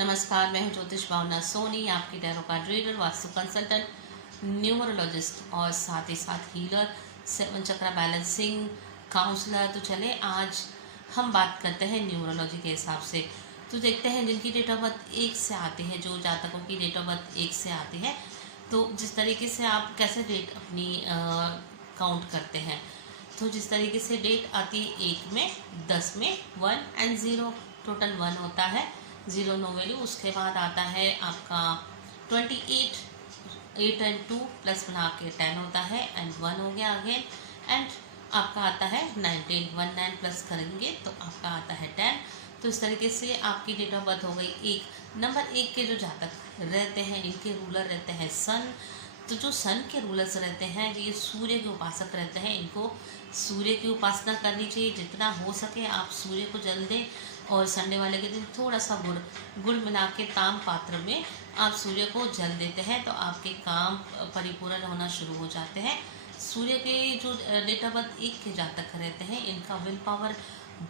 नमस्कार, मैं हूं ज्योतिष भावना सोनी, आपकी tarot card reader, vastu consultant, numerologist और साथ ही साथ हीलर, सेवन चक्र बैलेंसिंग काउंसलर। तो चले आज हम बात करते हैं न्यूमरोलॉजी के हिसाब से। तो देखते हैं जिनकी डेट ऑफ बर्थ एक से आती है, जो जातकों की डेट ऑफ बर्थ एक से आती है, तो जिस तरीके से आप कैसे डेट अपनी काउंट करते हैं। तो जिस तरीके से डेट आती है एक में, 10 में, 1 एंड 0, टोटल 1 होता है, 0 नो वैल्यू। उसके बाद आता है आपका 28, 8 एंड 2 प्लस बना के 10 होता है एंड 1 हो गया अगेन। एंड आपका आता है 19, 1 9 प्लस करेंगे तो आपका आता है 10। तो इस तरीके से आपकी डेट ऑफ बर्थ हो गई एक। नंबर 1 के जो जातक रहते हैं, इनके रूलर रहते हैं सन। तो जो सन के रूलर्स रहते हैं, ये सूर्य के उपासक रहते हैं। इनको सूर्य की उपासना करनी चाहिए, जितना हो सके आप सूर्य को जल दें। और संडे वाले के दिन थोड़ा सा गुड़ मिला के ताम पात्र में आप सूर्य को जल देते हैं तो आपके काम परिपूर्ण होना शुरू हो जाते हैं। सूर्य के जो डेट ऑफ बर्थ एक के जातक रहते हैं, इनका विल पावर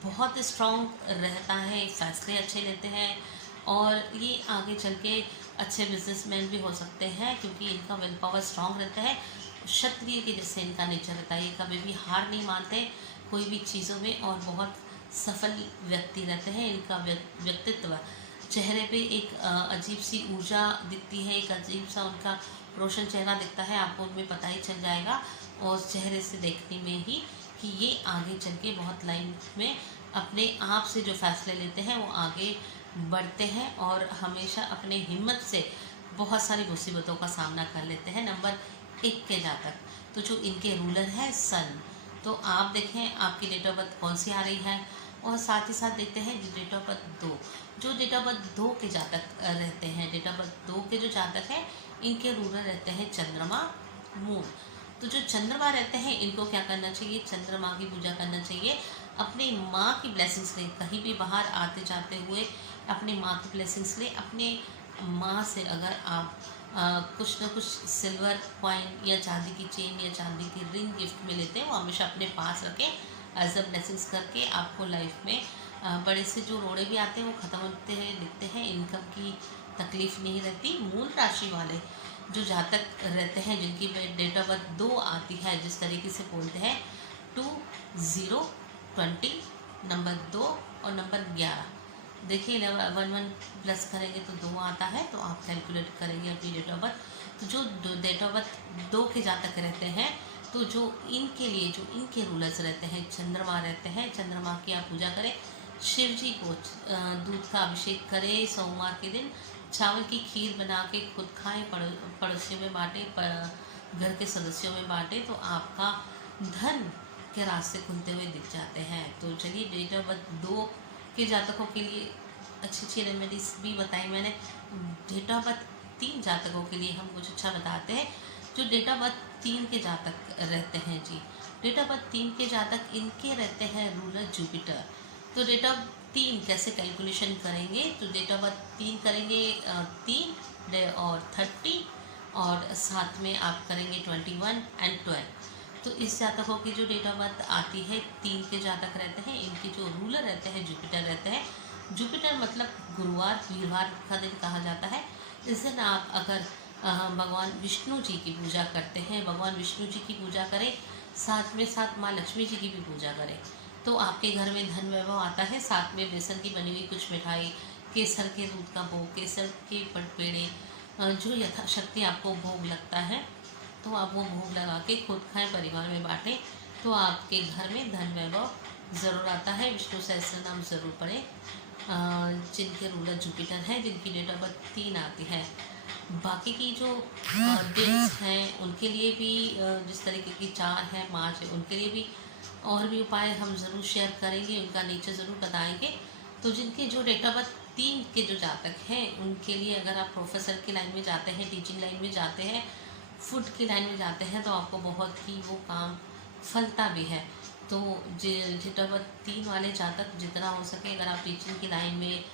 बहुत स्ट्रांग रहता है, फैसले अच्छे लेते हैं और ये आगे चल के अच्छे बिजनेसमैन भी हो सकते हैं, क्योंकि इनका विल पावर स्ट्रांग रहता है। क्षत्रिय के जैसे इनका नेचर रहता है, ये कभी भी हार नहीं मानते कोई भी चीज़ों में और बहुत सफल व्यक्ति रहते हैं। इनका व्यक्तित्व, चेहरे पे एक अजीब सी ऊर्जा दिखती है, एक अजीब सा उनका रोशन चेहरा दिखता है, आपको उनमें पता ही चल जाएगा और चेहरे से देखने में ही कि ये आगे चल के बहुत लाइन में अपने आप से जो फैसले लेते हैं वो आगे बढ़ते हैं और हमेशा अपने हिम्मत से बहुत सारी मुसीबतों का सामना कर लेते हैं। नंबर 1 के जातक, तो जो इनके रूलर है सन। तो आप देखें आपकी डेट ऑफ बर्थ कौन सी आ रही है और साथ ही साथ देखते हैं डेट ऑफ बर्थ 2। जो डेट ऑफ बर्थ 2 के जातक रहते हैं, डेट ऑफ बर्थ 2 के जो जातक हैं, इनके रूलर रहते हैं चंद्रमा, मून। तो जो चंद्रमा रहते हैं, इनको क्या करना चाहिए, चंद्रमा की पूजा करना चाहिए। अपनी माँ की ब्लेसिंग्स ले, कहीं भी बाहर आते जाते हुए अपनी माँ की ब्लेसिंग्स ले। अपने माँ से अगर आप कुछ ना कुछ सिल्वर कॉइन या चांदी की चेन या चांदी की रिंग गिफ्ट में लेते हैं, वो हमेशा अपने पास रखें एज अ ब्लेसिंग्स करके। आपको लाइफ में बड़े से जो रोड़े भी आते हैं वो ख़त्म होते हैं, दिखते हैं, इनकम की तकलीफ नहीं रहती। मूल राशि वाले जो जातक रहते हैं, जिनकी डेट ऑफ बर्थ 2 आती है, जिस तरीके से बोलते हैं 2 0 20, नंबर 2 और नंबर 11। देखिए 1 1 प्लस करेंगे तो 2 आता है, तो आप कैलकुलेट करेंगे अपनी डेट ऑफ बर्थ। तो जो डेट ऑफ बर्थ 2 के जातक रहते हैं, तो जो इनके लिए जो इनके रूलर्स रहते हैं चंद्रमा रहते हैं, चंद्रमा की आप पूजा करें। शिव जी को दूध का अभिषेक करें। सोमवार के दिन चावल की खीर बना के खुद खाएं, पड़ोसियों में बांटें, घर के सदस्यों में बांटें, तो आपका धन के रास्ते खुलते हुए दिख जाते हैं। तो चलिए डेट ऑफ बर्थ 2 के जातकों के लिए अच्छी अच्छी रेमेडीज भी बताई मैंने। डेट ऑफ बर्थ 3 जातकों के लिए हम कुछ अच्छा बताते हैं। जो डेट ऑफ बर्थ 3 के जातक रहते हैं जी, डेट ऑफ बर्थ 3 के जातक, इनके रहते हैं रूलर जुपिटर। तो डेट ऑफ 3 कैसे कैलकुलेशन करेंगे, तो डेट ऑफ बर्थ 3 करेंगे 3 और 30 और साथ में आप करेंगे 21 एंड 12। तो इस जातकों की जो डेट ऑफ बर्थ आती है 3 के जातक रहते हैं, इनके जो रूलर रहते हैं जुपिटर रहते हैं। जुपिटर मतलब गुरुवार, वीरवार का दिन कहा जाता है। इस दिन आप अगर भगवान विष्णु जी की पूजा करते हैं, भगवान विष्णु जी की पूजा करें, साथ में साथ माँ लक्ष्मी जी की भी पूजा करें, तो आपके घर में धन वैभव आता है। साथ में बेसन की बनी हुई कुछ मिठाई, केसर के दूध का भोग, केसर के पेड़े, जो यथाशक्ति आपको भोग लगता है, तो आप वो भोग लगा के खुद खाएं, परिवार में बांटें, तो आपके घर में धन वैभव ज़रूर आता है। विष्णु सहस्त्र नाम ज़रूर पढ़ें। जिनके रूलर जुपिटर हैं, जिनकी डेट ऑफ बर्थ 3 आती है। बाकी की जो डेट्स हैं उनके लिए भी जिस तरीके की 4 है, 5 है, उनके लिए भी और भी उपाय हम ज़रूर शेयर करेंगे, उनका नेचर ज़रूर बताएंगे। तो जिनके जो डेट ऑफ बर्थ 3 के जो जातक हैं, उनके लिए अगर आप प्रोफेसर की लाइन में जाते हैं, टीचिंग लाइन में जाते हैं, फूड की लाइन में जाते हैं, तो आपको बहुत ही वो काम फलता भी है। तो डेट ऑफ बर्थ 3 वाले जातक जितना हो सके, अगर आप टीचिंग की लाइन में,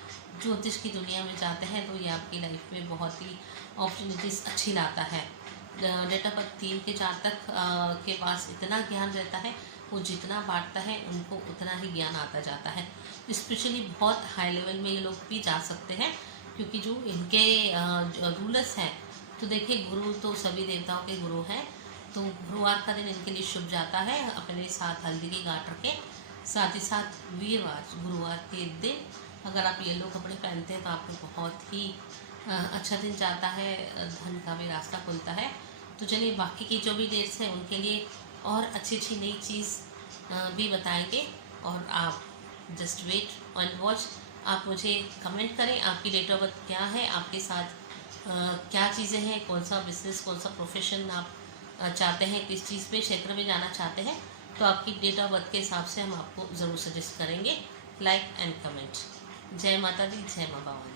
ज्योतिष की दुनिया में जाते हैं, तो ये आपकी लाइफ में बहुत ही अपॉर्चुनिटीज़ अच्छी लाता है। डेट ऑफ बर्थ 3 के जातक के पास इतना ज्ञान रहता है, वो जितना बांटता है उनको उतना ही ज्ञान आता जाता है। स्पेशली बहुत हाई लेवल में ये लोग भी जा सकते हैं, क्योंकि जो इनके रूलर्स हैं, तो देखिए गुरु तो सभी देवताओं के गुरु हैं, तो गुरुवार का दिन इनके लिए शुभ जाता है। अपने साथ हल्दी की गांठ रखें। साथ ही साथ वीरवार गुरुवार के दिन अगर आप येलो कपड़े पहनते हैं तो आपको बहुत ही अच्छा दिन जाता है, धन का भी रास्ता खुलता है। तो चलिए बाकी की जो भी डेट्स हैं उनके लिए और अच्छी अच्छी नई चीज़ भी बताएंगे, और आप जस्ट वेट एंड वॉच। आप मुझे कमेंट करें आपकी डेट ऑफ बर्थ क्या है, आपके साथ क्या चीज़ें हैं, कौन सा बिजनेस, कौन सा प्रोफेशन आप चाहते हैं, किस चीज़ पे क्षेत्र में जाना चाहते हैं, तो आपकी डेट ऑफ बर्थ के हिसाब से हम आपको ज़रूर सजेस्ट करेंगे। Like and comment. जय माता दी, जय माँ भवानी।